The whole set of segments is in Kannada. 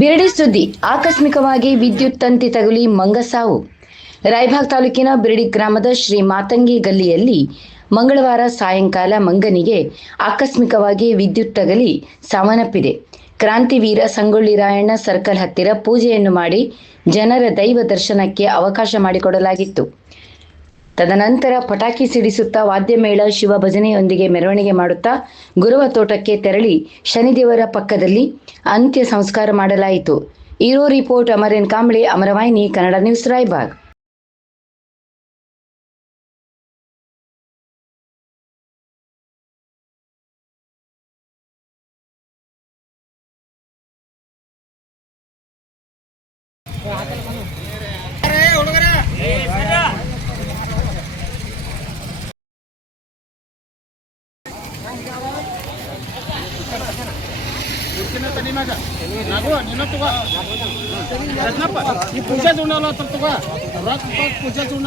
ಬಿರಡಿ ಸುದ್ದಿ ಆಕಸ್ಮಿಕವಾಗಿ ವಿದ್ಯುತ್ ತಂತಿ ತಗುಲಿ ಮಂಗ ಸಾವು. ರಾಯಬಾಗ್ ತಾಲೂಕಿನ ಬಿರಡಿ ಗ್ರಾಮದ ಶ್ರೀ ಮಾತಂಗಿ ಗಲ್ಲಿಯಲ್ಲಿ ಮಂಗಳವಾರ ಸಾಯಂಕಾಲ ಮಂಗನಿಗೆ ಆಕಸ್ಮಿಕವಾಗಿ ವಿದ್ಯುತ್ ತಗುಲಿ ಸಾವನ್ನಪ್ಪಿದೆ. ಕ್ರಾಂತಿವೀರ ಸಂಗೊಳ್ಳಿ ರಾಯಣ್ಣ ಸರ್ಕಲ್ ಹತ್ತಿರ ಪೂಜೆಯನ್ನು ಮಾಡಿ ಜನರ ದೈವ ದರ್ಶನಕ್ಕೆ ಅವಕಾಶ ಮಾಡಿಕೊಡಲಾಗಿತ್ತು. ತದನಂತರ ಪಟಾಕಿ ಸಿಡಿಸುತ್ತಾ ವಾದ್ಯಮೇಳ ಶಿವ ಭಜನೆಯೊಂದಿಗೆ ಮೆರವಣಿಗೆ ಮಾಡುತ್ತಾ ಗುರುವ ತೋಟಕ್ಕೆ ತೆರಳಿ ಶನಿದೇವರ ಪಕ್ಕದಲ್ಲಿ ಅಂತ್ಯ ಸಂಸ್ಕಾರ ಮಾಡಲಾಯಿತು. ಇರೋ ರಿಪೋರ್ಟ್ ಅಮರೇನ್ ಕಾಂಬ್ಳೆ, ಅಮರವಾಹಿನಿ ಕನ್ನಡ ನ್ಯೂಸ್, ರಾಯಬಾಗ್. ಈ ಪೂಜೆ ಜೂಡಲ್ಲ ತಗೋ ಪೂಜೆ ಜೂಡ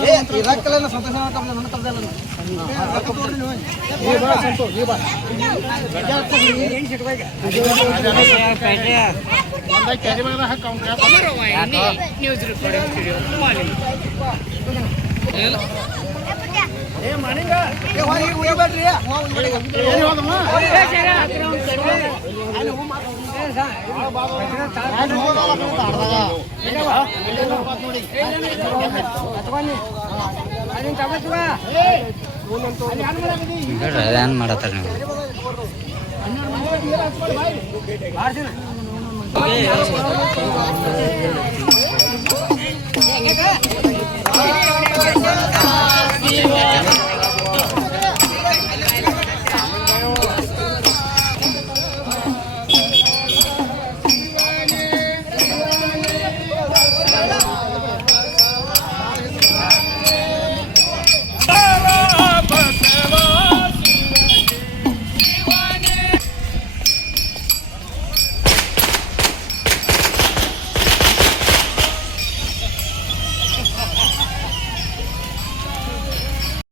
ಏನ್ ಮಾಡತ್ತಾರ ನೀವು?